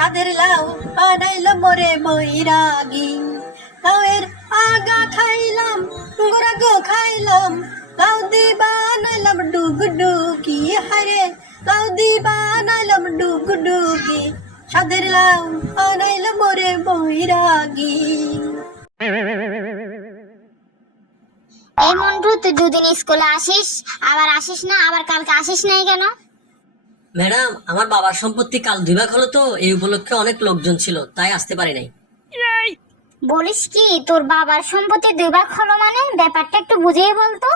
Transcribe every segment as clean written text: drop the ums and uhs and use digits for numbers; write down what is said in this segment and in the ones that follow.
সাদের লাউ বানাইলো মোরে বৈরাগী। লাউয়ের আগা খাইলাম, গোড়া গো খাইলাম, লাউ দি বানাইলাম ডুগডুগি। হায়রে লাউ দি বানাইলাম ডুগডুগি, সাদের লাউ বানাইলো মোরে বৈরাগী। এই মন্টু, তুই দুদিন স্কুলে আসিস, আবার আসিস না, আবার কালকে আসিস নাই কেন? ম্যাডাম, আমার বাবার সম্পত্তি কাল 2 ভাগ হলো তো, এই উপলক্ষে অনেক লোকজন ছিল, তাই আসতে পারি নাই। বলিস কি, তোর বাবার সম্পত্তি 2 ভাগ হলো মানে? ব্যাপারটা একটু বুঝিয়ে বলতো।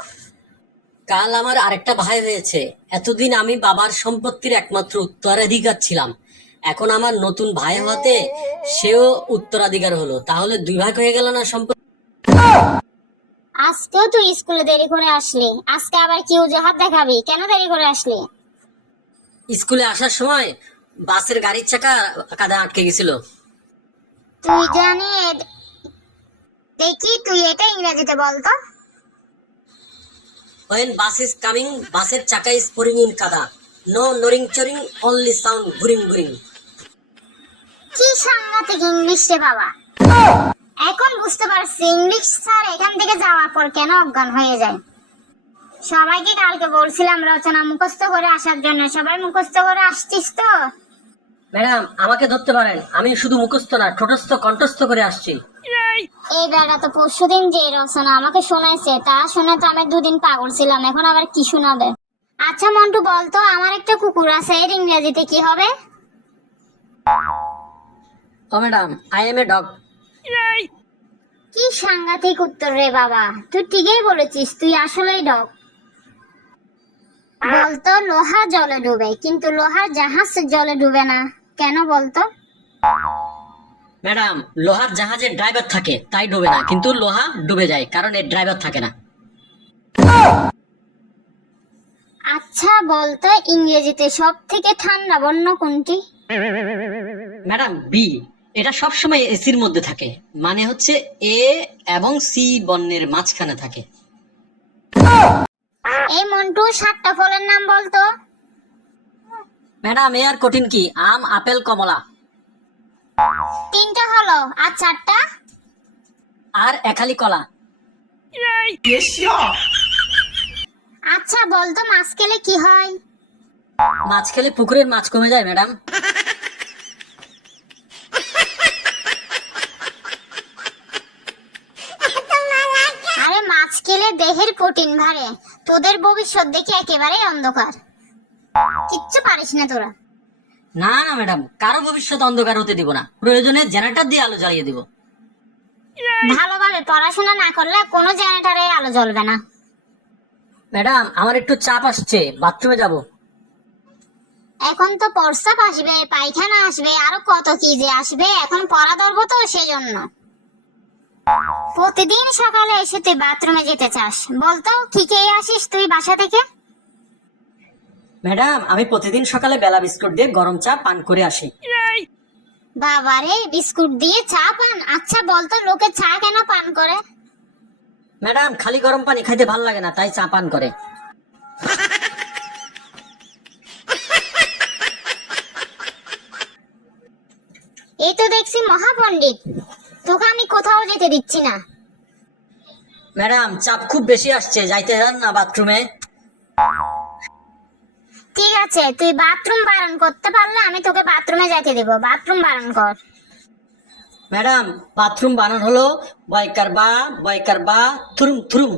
কাল আমার আরেকটা ভাই হয়েছে। এতদিন আমি বাবার সম্পত্তির একমাত্র উত্তরাধিকার ছিলাম, এখন আমার নতুন ভাই হতে সেও উত্তরাধিকার হলো, তাহলে 2 ভাগ হয়ে গেল না সম্পত্তি। আজকেও তুই স্কুলে দেরি করে আসলি, আজকে আবার কি অজুহাত দেখাবি? কেন দেরি করে আসলি? স্কুলে আসার সময় বাসের গাড়ির চাকা কাদা আটকে গেছিল। তুই জানি, দেখি তুই এটা ইংরেজিতে বলতো। When bus is coming, বাসের চাকা is pouring in কাদা, no noring choring, only sound ঘুরিং ঘুরিং। কি সাংঘাতিক ইংলিশ রে বাবা! এখন বুঝতে পারছি ইংলিশ স্যার এখান থেকে যাওয়ার পর কেন অজ্ঞান হয়ে যায়। সবাইকে কালকে বলছিলাম রচনা মুখস্থ করে আসার জন্য, সবাই মুখস্থ করে আসছিস তো? ম্যাডাম, আমাকে ধরতে পারেন, আমি শুধু মুখস্থ না, ঠোঁটস্থ কণ্ঠস্থ করে আসছি। এই বেড়া তো পরশুদিন যে রচনা আমাকে শোনাইছে তা শুনে তো আমি 2 দিন পাগল ছিলাম, এখন আবার কি শোনাবে? আচ্ছা মন্টু, বলতো আমার একটা কুকুর আছে, এর ইংরেজিতে কি হবে? ও madam, I am a dog. কি সাংঘাতিক উত্তর রে বাবা! তুই ঠিকই বলেছিস, তুই আসলেই ডগ। বলতো লোহা জলে ডুবে, কিন্তু লোহার জাহাজ জলে ডুবে না, কেন বলতো? ম্যাডাম, লোহার জাহাজের ড্রাইভার থাকে তাই ডুবে না, কিন্তু লোহা ডুবে যায় কারণ এর ড্রাইভার থাকে না। আচ্ছা বলতো ইংরেজিতে সব থেকে ঠান্ডা বর্ণ কোনটি? Madam, B. এটা সবসময় এসির মধ্যে থাকে, মানে হচ্ছে এ এবং সি বর্ণের মাঝখানে থাকে। এই মন্টু, 7টা ফলের নাম বলতো। ম্যাডাম, এ আর কঠিন কি, আম, আপেল, কমলা। 3টা হলো, আর 4টা? আর একালি কলা। আচ্ছা বলতো মাছ খেলে কি হয়? মাছ খেলে পুকুরের মাছ কমে যায় ম্যাডাম। আরে মাছ খেলে দেহের প্রোটিন বাড়ে। তোদের ভবিষ্যৎ দেখে একেবারে অন্ধকার, কিচ্ছু পারিস না তোরা। না না ম্যাডাম, কারো ভবিষ্যৎ অন্ধকার হতে দিব না, প্রয়োজনে জেনারেটর দিয়ে আলো জ্বালিয়ে দিব। ভালোভাবে পড়াশোনা না করলে কোনো জেনারেটরে আলো জ্বলবে না। ম্যাডাম, আমার একটু চাপ আসছে, বাথরুমে যাব। এখন তো প্রস্রাব আসবে, পায়খানা আসবে, আরো কত কি যে আসবে, এখন পড়া ধরবো তো সেজন্য। প্রতিদিন সকালে এসে তুই বাথরুমে যেতে চাস, বলতো কি খেয়ে আসিস তুই বাসা থেকে? ম্যাডাম, আমি প্রতিদিন সকালে বেলা বিস্কুট দিয়ে গরম চা পান করে আসি। বাবারে, বিস্কুট দিয়ে চা পান? আচ্ছা বলতো লোকে চা কেন পান করে? ম্যাডাম, খালি গরম পানি খাইতে ভাল লাগে না, তাই চা পান করে। এই তো দেখছি মহাপণ্ডিত, তোকে আমি কোথাও যেতে দিচ্ছি না। ম্যাডাম, চাপ খুব বেশি আসছে, যাইতে চান না বাথরুমে? ঠিক আছে, তুই বাথরুম বারণ করতে পারলে আমি তোকে বাথরুমে যেতে দেব, বাথরুম বারণ কর। ম্যাডাম, বাথরুম বানান হলো বয়কার বা থুরুম থুরুম।